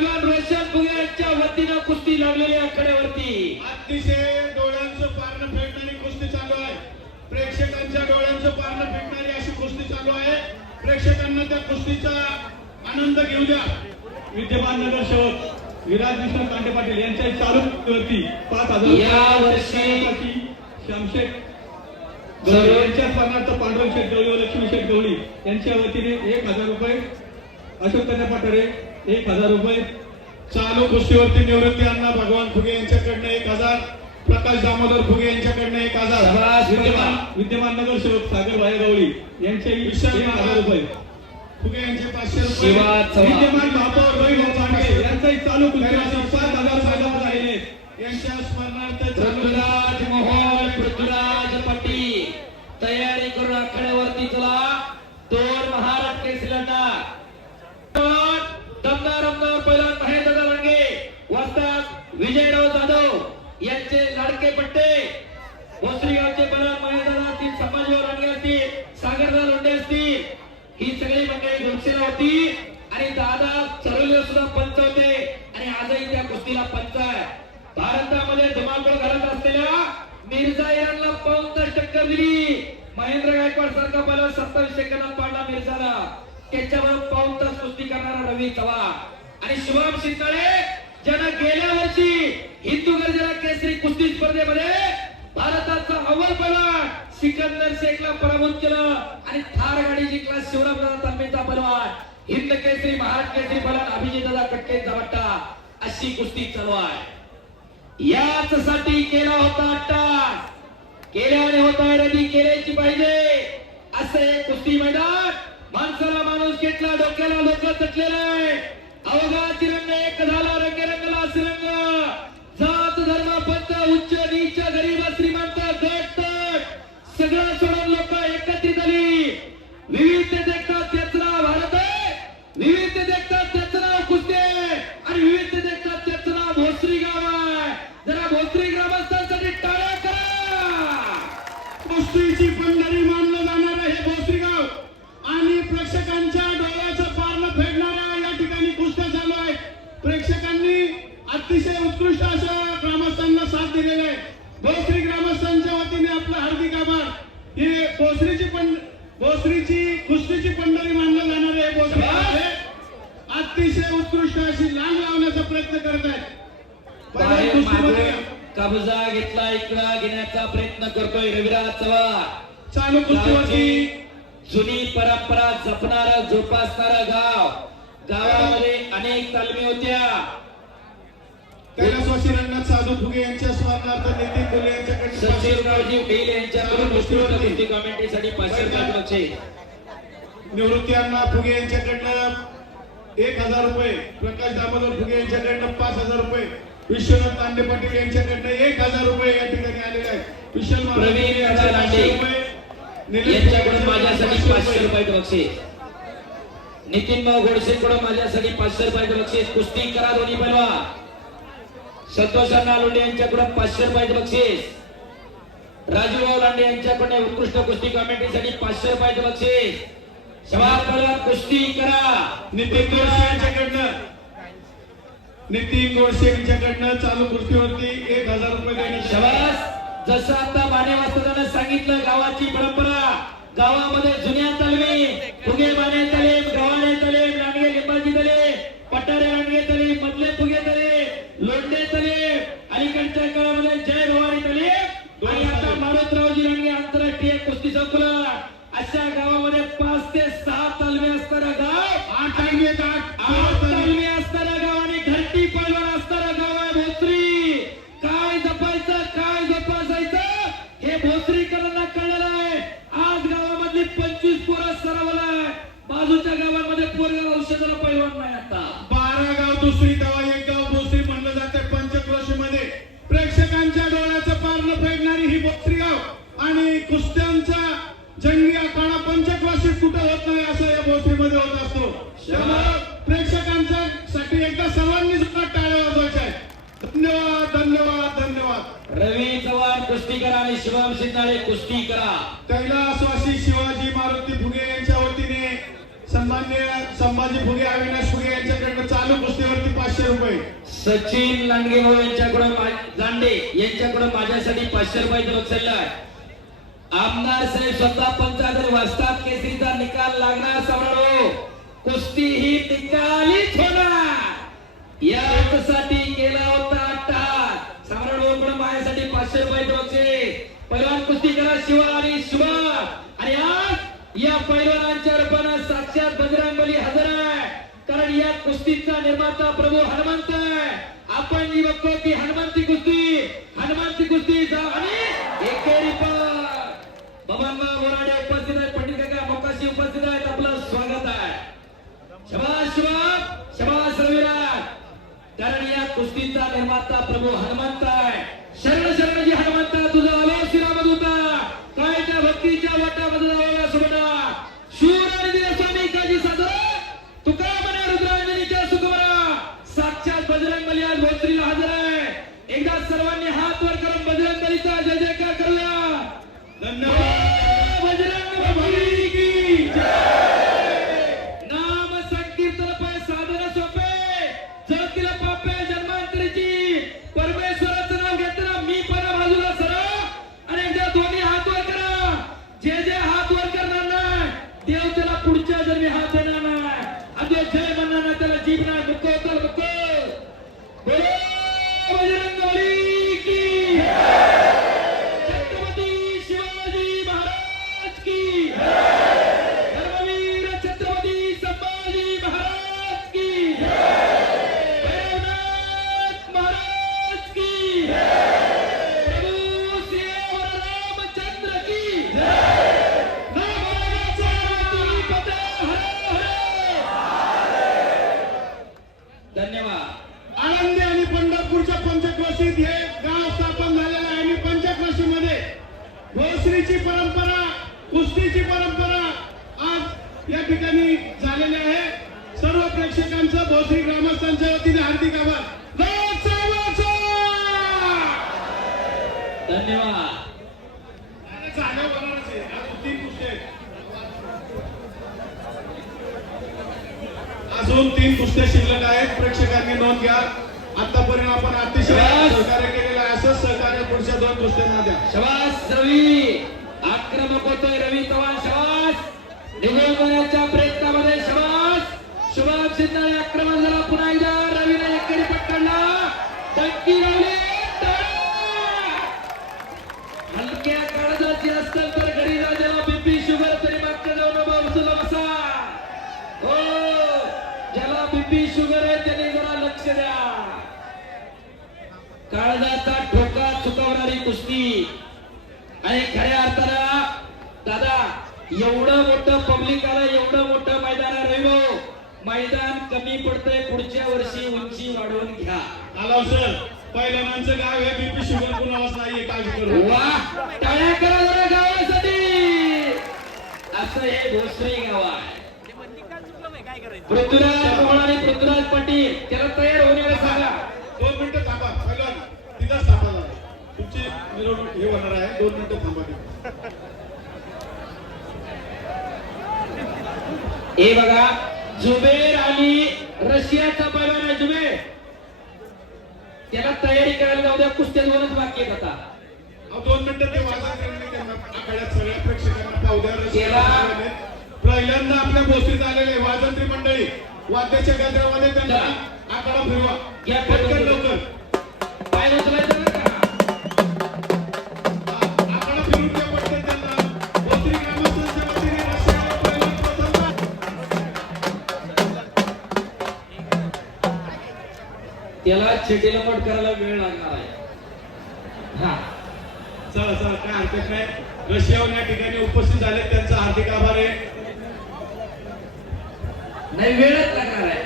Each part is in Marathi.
पहिलवान रोशन फुगे यांच्या वतीनं कुस्ती लागलेली आकड्यावरती अतिशय डोळ्यांचं पारणं फेडणारी कुस्ती चालू आहे. प्रेक्षकांच्या डोळ्यांचं पारणं फेडणारी अशी कुस्ती चालू आहे. प्रेक्षकांना त्या कुस्तीचा आनंद घेऊ द्या. विद्यमान नगरसेवक विराज विष्णू कांटे पाटील यांच्या चालू कुस्तीवरती 5,000 या वर्षी श्यामशेठ यांच्या स्मरणार्थ पांडुरंग शेठ गवळी व लक्ष्मी शेठ गवळी यांच्या वतीने 1,000 रुपये, अशोक कन्या पाठारे 1,000 रुपये. चालू कुस्तीवरती निवृत्ती अण्णा भगवान फुगे यांच्याकडनं 1,000, प्रकाश दामोदर फुगे यांच्याकडनं 1,000, विद्यमान नगरसेवक सागर भाई गवळी यांच्याही 1,000 रुपये, फुगे यांचे 500 रुपये, विद्यमान महापौर रवी चांडे यांचाही चालू कुस्तीवरती 5,000 फायदा झालेले यांच्या स्मरणार्थ पृथ्वीराज मोहोळ, पृथ्वीराज पट्टी तयारी करून आखाड्यावरती चला. 2 महाराष्ट्र केसरीला दमदार पहिलवान महेंद्र रंगे वस्ताद विजयराव जाधव यांचे लाडके पट्टे, भोसरी गावचे पहिलवान महेंद्र असतील, संभाजीराव रंगे असतील, सागरदास लोंढे असतील, ही सगळी मंडळी घोषणा होती. आणि दादा चरवले सुद्धा पंच होते आणि आजही त्या कुस्तीला पंच आहे. भारतामध्ये धुमाकूळ घालत असलेल्या मिर्झा यांना 5 टक्कर दिली. महेंद्र गायकवाड सारखा पहिला 27 सेकंदात पाडला मिर्झाला. त्याच्यावर 5 कुस्ती करणारा रवी चव्हाण आणि शुभम शिंताळे ज्यानं गेल्या वर्षी हिंदू गर्जना केसरी कुस्ती स्पर्धेमध्ये भारताचा अव्वल पहिलवान सिकंदर शेखला पराभूत केलं आणि थार गाडी जिंकला. शिवरामदादा तांबेचा पहिलवान हिंद केसरी महाराष्ट्र केसरी पहिलवान अभिजितदादा कटकेंचा वाटा. अशी कुस्ती चालू आहे. याच साठी केला होता अट्टास, केल्याने होता रदी केल्याची पाहिजे असे कुस्ती मैदान. माणसाला माणूस घेतला, डोक्याला डोकं तटलेलं आहे. अवघा तिरंग एक झाला, रंगरंगला सिरंग. जात धर्म पंथ उच्च नीच गरीब श्रीमंत गट तट सगळं सोडून लोक एकत्रित झाली. विविधतेत एकता त्याच नाव भारत आहे, विविधतेत एकता त्याच नाव कुस्ती आहे आणि विविधतेत एकता त्याच नाव भोसरी गाव आहे. जरा भोसरी ग्रामस्थांसाठी टाळ्या करा. कुस्तीची पंढरी मानलं जाणार हे भोसरी गाव आणि प्रेक्षकांच्या डोळ्याचं पारणं फेडणाऱ्या या ठिकाणी कुस्त्या चालू आहे. प्रेक्षकांनी अतिशय उत्कृष्ट असं ग्रामस्थांना साथ दिलेला आहे. भोसरी ग्रामस्थांच्या वतीने आपलं हार्दिक आभार. ही भोसरीची कुस्तीची पंढरी मानलं जाणार आहे. भोसरी अतिशय उत्कृष्ट अशी लांब लावण्याचा प्रयत्न करत आहेत. कब्जा घेतला, इकडा घेण्याचा प्रयत्न करतोय रविराज चव्हाण. चालू कुस्तीवरती जुनी परंपरा जपणारं जोपासणारं गाव. गावामध्ये अनेक तालमी होत्या. कैलासवासी रंगनाथ साधू फुगे यांच्या स्मरणार्थ नितीन फुले यांच्याकडे सचिवरावजी ढेल यांच्याकडून कुस्ती कमिटीसाठी 500 रुपये बक्षीस. निवृत्ती अण्णा फुगे यांच्याकडनं 1,000 रुपये, प्रकाश दामोदर फुगे यांच्याकडनं 5,000 रुपये, विश्वनाथ तांडे पाटील यांच्याकडनं 1,000 रुपये या ठिकाणी आलेले आहेत. विशाल प्रवीण लांडे यांच्याकडून माझ्यासाठी 500 रुपये बक्षीस. नितीन भाऊ गोडसेकडून माझ्यासाठी 500 रुपये बक्षीस. कुस्ती करा दोन्ही पैलवान. संतोष अण्णा लोंढे यांच्याकडून 500 रुपये बक्षीस. राजूभाऊ लांडे यांच्याकडून उत्कृष्ट कुस्ती कमिटीसाठी 500 रुपये बक्षीस. शबाद पैलवान कुस्ती करा. नितीन गोडसे यांच्याकडनं चालू कुस्तीवरती 1,000 रुपये देण्यात. शबास. जसं आता माने वास्तवानं सांगितलं, गावाची परंपरा, गावामध्ये जुन्या तालमी, फुगे माने तालीम, गव्हाणे तालीम, लांडगे लिंबाची तालीम, पटारे लांडगे तालीम, मधले फुगे तालीम, लोंढे तालीम, अलीकडच्या काळामध्ये जय भवानी तालीम आणि आता मारुतरावजी लांडगे आंतरराष्ट्रीय कुस्ती संकुलन. अशा गावामध्ये 5 ते 6 तालमी असणारा गाव, 8 तालमी असणारा गाव आणि घरटी पैलवान असणारा गाव आहे भोसरी. काय जपायचं, काय जोपासायचं हे भोसरीकरांना कळलेलं आहे. आज गावामधली 25 पोरं सरावला आहे. बाजूच्या गावांमध्ये पोरगा औषधाला पैलवान नाही. आता 12 गाव दुसरी तेव्हा एक गाव भोसरी म्हणलं जाते. पंचक्रोशीमध्ये प्रेक्षकांच्या डोळ्याचं पारणं फेडणारी ही भोसरी गाव आणि कुस्त्यांचा जंगी आखाडा पंचक्रोशीत कुठं होत नाही असं या भोसरीमध्ये होत असतो. त्यामुळे प्रेक्षकांच्या साठी एकदा सर्वांनी सुद्धा टाळ्या वाजवायच्या आहेत. धन्यवाद धन्यवाद धन्यवाद. रवी चव्हाण कुस्ती करा आणि शिवम शिंदाळे कुस्ती करा. कैलासवासी शिवाजी मारुती फुगे यांच्या वतीने सन्माननीय संभाजी फुगे, अविनाश फुगे यांच्याकडनं चालू कुस्तीवरती 500 रुपये. सचिन लांडगे भाऊ यांच्याकडून लांडे यांच्याकडून माझ्यासाठी 500 रुपये बक्षीस आहे. आमदार साहेब स्वतः पंचायत वाजतात केसरीचा निकाल लागणार. समोर कुस्ती ही निकालीच होणार यासाठी केला होता अट्टहास. समोर माझ्यासाठी 500 रुपये बक्षीस. पैलवान कुस्ती करा शिवा आणि शुभ. आणि आज या पैलवानांच्या रूपानं साक्षात बजरंगबली हजर आहे. कारण या कुस्तीचा निर्माता प्रभू हनुमंत आहे. आपण जी बघतो की हनुमंती कुस्ती आणि एकेरी बबनबा बोराडे उपस्थित आहेत. पंडित काका मोकाशी उपस्थित आहेत. आपलं स्वागत आहे. शबाश शुभ शबाश रविराज. कारण या कुस्तीचा निर्माता प्रभू हनुमंत आहे. शरण शरण जी हनुमंता तुझा आलो श्रीरामदूता. काय त्या भक्तीच्या वाटामध्ये जावला सोबता. शूर आणि दिले स्वामी काजी सादर तुका मना रुद्रांजनीच्या सुखवरा. साक्षात बजरंगबली आज भोसरीला हजर आहे. एकदा सर्वांनी हात वर करून बजरंगबलीचा जय जयकार करूया. धन्यवाद. बजरंगबली की जय. नाम संकीर्तन पाय साधन सोपे जगतील पापे जन्मांतरीची. परमेश्वराचं नाव घेताना मी पण बाजूला सरा आणि एकदा दोन्ही हात वर करा. जे हात वर करणार नाही देव त्याला पुढच्या जन्मी हात देणार नाही. आणि जय म्हणणार नाही त्याला जीभ नाही. मुक्को तर मुक्को. बोलो बजरंगबली की छत्रपती शिवाजी महाराज की धर्मवीर छत्रपती संभाजी महाराज की भैरवनाथ महाराज की प्रभू श्री रामचंद्र की नागाचा पद हरे हरे. धन्यवाद. आनंदी आणि पंढरपूरच्या पंचक्रोशीत हे गाव स्थापन झालेलं आहे. आणि पंचक्रोशीमध्ये भोसरीची परंपरा कुस्तीची परंपरा आज या ठिकाणी झालेली आहे. सर्व प्रेक्षकांचं भोसरी ग्रामस्थांच्या वतीने हार्दिक आभार. धन्यवाद. चांगलं होणारच आहे. अजून 3 कुस्त्या आहेत. अजून 3 कुस्त्या शिल्लक आहेत. प्रेक्षकांनी नोंद घ्या. आतापर्यंत आपण अतिशय सहकार्य केलेलं आहे. असंच सहकार्य पुढच्या 2 कुस्त्यांना द्या. शबास रवी. आक्रमक होतोय रवी चव्हाण. शबास. निगोलण्याच्या प्रयत्नामध्ये शबास. शुभाग सिद्धाळे आक्रमण झाला. पुन्हा एकदा रवीने एकेरी पटकावला. डंकी लावली. हलक्या काळजाची असतील तर घरी राजाला बीपी शुगर तरी मागच्या जाऊन बाजूला बसा. हो ज्याला बीपी शुगर आहे त्याने जरा लक्ष द्या. काळजाचा ठोका चुकवणारी कुस्ती. आणि खऱ्या अर्थानं दादा एवढं मोठं पब्लिक आलं. एवढं मोठं मैदान आहे. रविभाऊ मैदान कमी पडतंय. पुढच्या वर्षी उंची वाढवून घ्या. आलो सर. पहिलवानांचं गाव हे बीपी शुगर कुणालाच नाहीये. काळजी करू. वा टाळ्या करा जरा गावासाठी. असं हे भोसरी गाव आहे. पृथ्वीराज मोहोळ आणि पृथ्वीराज पाटील त्याला तयार होण्याला सांगा. 2 मिनिटं थांबा. पहिलवान तिथंच थांबा जरा. तुमची मिरवणूक हे होणार आहे. 2 मिनिटं थांबा. हे बघा जुबेर आणि रशियाचा पैलवान आहे जुबेर. त्याला तयारी करायला जाऊ द्या. कुस्त्या 2च बाकी आहेत आता. 2 मिनिटं ते वाजत आखाड्यात सगळ्या प्रेक्षकांना पाहू द्या. केला. पहिल्यांदा आपल्या भोसरीत आलेले वाजंत्री मंडळी वाद्याच्या गजरामध्ये त्यांना आखाडा फिरवा. घ्या पटकन लवकर पाय उचलायचं बरं का. आखाडा फिरून द्या पटकन त्यांना. भोसरी ग्रामस्थांच्या वतीने रशियाला पहिला प्रथम. त्याला चिठीला पट करायला वेळ लागणार आहे. हा चला चला काय हरकत नाही. रशियाहून या ठिकाणी उपस्थित झाले त्यांचा हार्दिक आभार आहे. नाही वेळच लागणार आहे.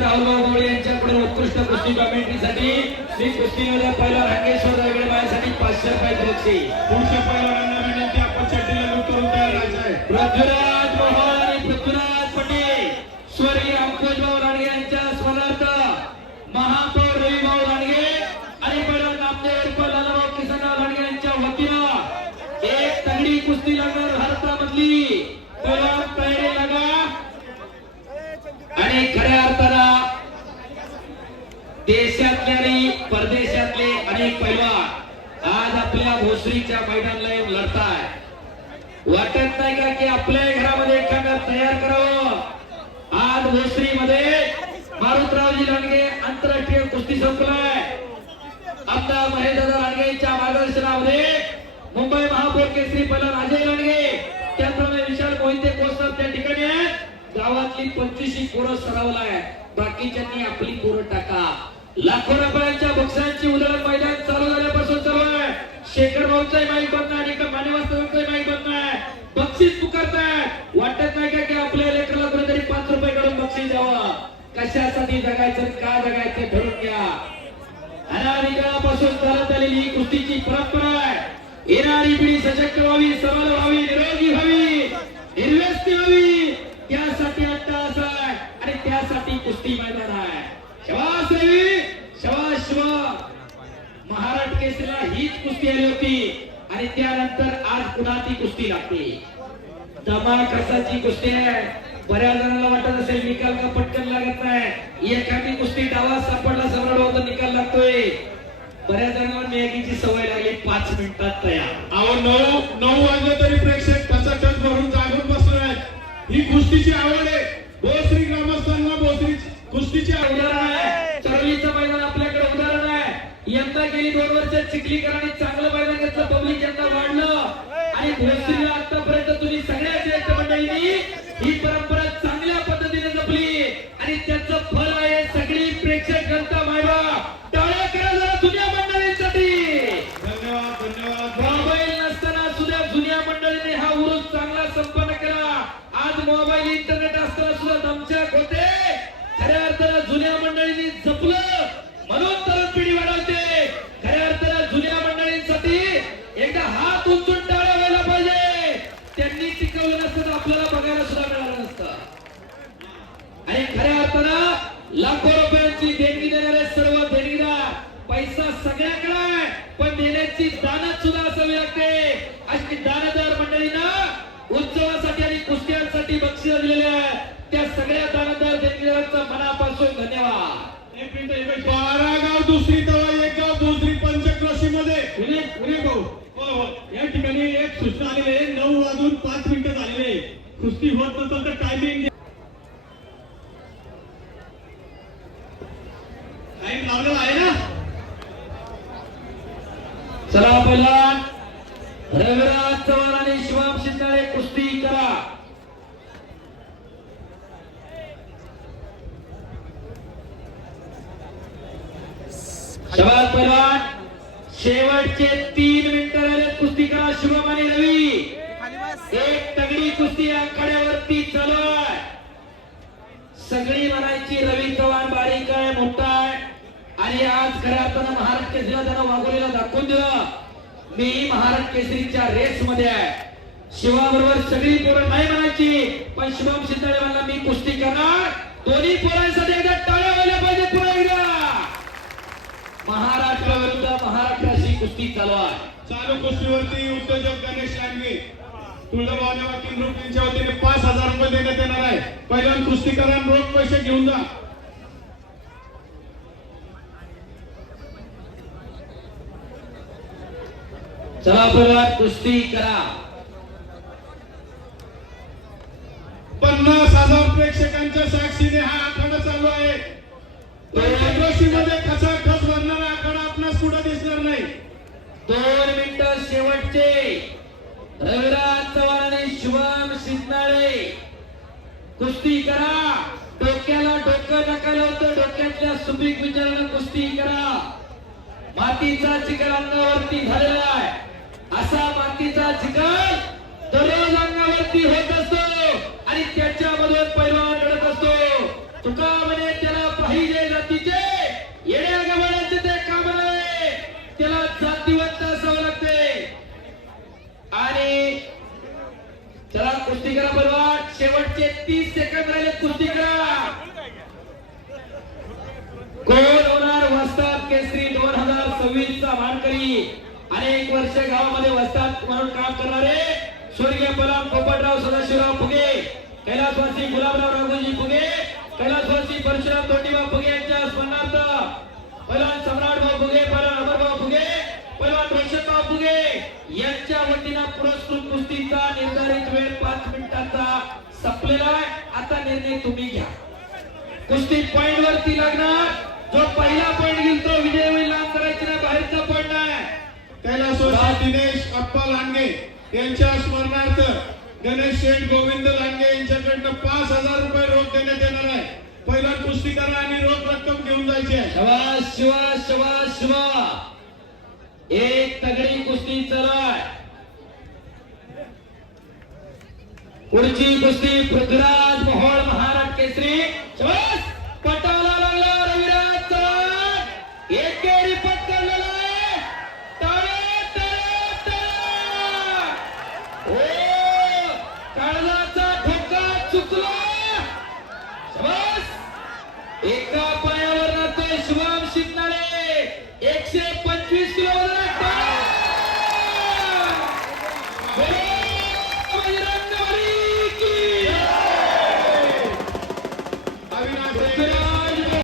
राहुल बाबा यांच्याकडून उत्कृष्ट कुस्ती कॉमेंट्रीसाठी मी कुस्तीमध्ये पहिला रांगेश्वर रायगड माझ्यासाठी 500 रुपये बक्षीस. पुढच्या पहिलवानांना विनंती आपण चड्डीला लूट करून तयार राहायचं आहे. पृथ्वीराज मोहोळ आणि पृथ्वीराज पाटील स्वर्गीय अंकुशभाऊ लांडगे यांच्या स्मरणार्थ महापौर रविभाऊ लांडगे आणि पहिला नामदेव लालाभाऊ किसनराव लांडगे यांच्या वतीनं एक तगडी कुस्ती लागणार भारतामधली. पहिला तयारी लागा. आणि खऱ्या अर्थानं देशातले आणि परदेशातले अनेक पैलवान आज आपल्या भोसरीच्या मैदानाला येऊन लढताय. वाटत नाही का की आपल्या घरामध्ये एखादा तयार करावं. आज भोसरीमध्ये मारुतरावजी लांडगे आंतरराष्ट्रीय कुस्ती संकुलाय. आता महेशदादा लांडगेच्या मार्गदर्शनामध्ये मुंबई महापौर केसरी पैलवान अजय लांडगे त्याप्रमाणे विशाल मोहिते कोसर त्या ठिकाणी आहेत. गावातली 25 पोरं सरावलाय. बाकीच्यांनी आपली पोरं टाका. लाखो रुपयांच्या बक्षिसांची उधळण मैदान चालू झाल्यापासून चालू आहे. शेखर भाऊचाही माईक बंद आहे आणि मान्यवास्तवांचाही माईक बंद आहे. बक्षीस पुकारतायत. वाटत नाही का की आपल्या लेकराला कुठेतरी 5 रुपये काढून बक्षीस द्यावं. कशासाठी जगायचं का जगायचं ठरवून घ्या. अनादी काळापासून चालत आलेली ही कुस्तीची परंपरा आहे. येणारी पिढी सशक्त व्हावी, सबल व्हावी, निरोगी व्हावी, निर्व्यसनी व्हावी त्यासाठी अट्टास आहे आणि त्यासाठी कुस्ती मैदान आहे. शबास रवी, शबास शिव. महाराष्ट्र केसरीला हीच कुस्ती आली होती आणि त्यानंतर आज पुन्हा ती कुस्ती लागते. धमाल खर्चाची कुस्ती आहे. बऱ्याच जणांना वाटत असेल निकाल का पटकन लागत नाही. एखादी कुस्ती डावा सापडला सम्राट होता निकाल लागतोय. बऱ्याच जणांना मॅगीची सवय लागली 5 मिनिटात तयार. अहो 9 वाजले तरी प्रेक्षक टचाटच भरून जागून बसले आहेत. ही कुस्तीची आवड आहे. भोसरी ग्रामस्थांना भोसरी कुस्तीची आवड आहे. चरलीचं मैदान आपल्याकडे उदाहरण आहे. यंदा गेली 2 वर्ष चिखलीकरांनी चांगलं मैदान घेतलं. पब्लिक यंदा वाढलं आणि भोसरीला आतापर्यंत तुम्ही सगळ्या ज्येष्ठ मंडळींनी ही परंपरा चांगल्या पद्धतीने जपली आणि त्याचं फल आहे सगळी प्रेक्षक जनता मायबाप. टाळ्या करा जरा जुन्या मंडळींसाठी. धन्यवाद धन्यवाद. मोबाईल नसताना सुद्धा जुन्या मंडळींनी हा उरूस चांगला संपन्न केला. आज मोबाईल इंटरनेट असताना सुद्धा दमछाक होते. खऱ्या अर्थानं जुन्या मंडळींनी जपलं म्हणून तरुण पिढी वाढवते. खऱ्या अर्थानं जुन्या मंडळींसाठी एकदा हात उंचून टाळ्या व्हायला पाहिजे. त्यांनी टिकवलं नसतं तर आपल्याला बघायला सुद्धा मिळालं नसतं. आणि खऱ्या अर्थानं लाखो रुपयांची देणगी देणारे सर्व देणगीदार पैसा सगळ्याकडे आहे पण देण्याची दानत सुद्धा असावी लागते. अशी दानदार मंडळींना उत्सवासाठी आणि कुस्त्यांसाठी बक्षीस दिलेल्या त्या सगळ्या दानदार देणगीदारांचा मनापासून धन्यवाद. 12 गाव दुसरी तवा 1 गाव भोसरी पंचक्रोशी मध्ये. विनय भाऊ या ठिकाणी एक सूचना आलेली आहे. 9 वाजून 5 मिनिटं झालेले. कुस्ती होत नसेल तर टायमिंग लावलेला आहे ना. चला पहिला रविराज चव्हाण आणि शिवाम शिंदे कुस्ती करा. शबाद पहिलवान. शेवटचे 3 मिनिटं राहिले. कुस्ती करा शिवम आणि रवी. एक तगडी कुस्ती आखाड्यावरती चालू आहे. सगळी म्हणायची रवी चव्हाण बारीक आहे मोठा आहे आणि आज खऱ्या अर्थानं महाराष्ट्र केसरीला त्यानं वागवलेला दाखवून दिलं. मी महाराष्ट्र केसरीच्या रेस मध्ये आहे. शिवाबरोबर सगळी पोरं नाही म्हणायची पण शिवम शिंदे म्हणला मी कुस्ती करणार. दोन्ही पोरांसाठी एकदा टाळ्या व्हायला पाहिजे. पुन्हा एकदा महाराष्ट्र विरुद्ध महाराष्ट्राशी कुस्ती चालू आहे. चालू कुस्तीवरती उद्योजक गणेश लांडगे तुळजाभवानी वकील ग्रुप यांच्या वतीने 5000 रुपये देण्यात येणार आहे. पहिल्यांदा कुस्ती करा रोख पैसे घेऊन जा. चला पहिला कुस्ती करा. 50,000 प्रेक्षकांच्या साक्षीने हा आखाडा चालू आहे. मध्ये खचाखच भरणारा आखाडा आपणास पुढे दिसणार नाही. 2 मिनिटं शेवटचे. रविराज चव्हाण आणि शिवम शिंदे कुस्ती करा. डोक्याला डोकं नकाल होतं. डोक्यातल्या सुपीक विचारानं कुस्ती करा. मातीचा चिखल अंगावरती झालेला आहे. असा मातीचा चिखल दररोज अंगावरती होत असतो आणि त्याच्यामधून पैलवान लढत असतो. तुका म्हणे त्याला पाहिजे जातीचे येड्या गव्हाळ्याचे ते काम आहे. त्याला जातीवंत असावं लागते. आणि चला कुस्ती करा पैलवान. शेवटचे 30 सेकंद राहिले. कुस्ती करा. कोण होणार वस्ताद केसरी 2026 चा मानकरी. अनेक वर्ष गावामध्ये वस्ताद म्हणून काम करणारे स्वर्गीय पलाम पोपटराव सदाशिवराव फुगे, कैलासवासी गुलाबराव राघोजी फुगे, कैलासवासी परशुराम तोंडीबा फुगे यांच्या स्मरणार्थ यांच्या वतीनं पुरस्कृत कुस्तीचा निर्धारित वेळ 5 मिनिटांचा संपलेला आहे. आता निर्णय तुम्ही घ्या. कुस्ती पॉइंट वरती लागणार. जो पहिला पॉइंट घेईल तो विजय होईल. लांब करायची नाही, बाहेरचा पॉइंट आहे. कैलासवासी दिनेश अप्पा लांडगे यांच्या स्मरणार्थ गणेश शेठ गोविंद लांडगे यांच्याकडनं 5,000 रुपये रोख देण्यात येणार आहे. पहिला कुस्ती करा आणि रोख रक्कम घेऊन जायची आहे. शबाश शिवा शबाश शिवा. एक तगडी कुस्ती चालू आहे. पुढची कुस्ती पृथ्वीराज मोहोळ महाराज केसरी. शबाश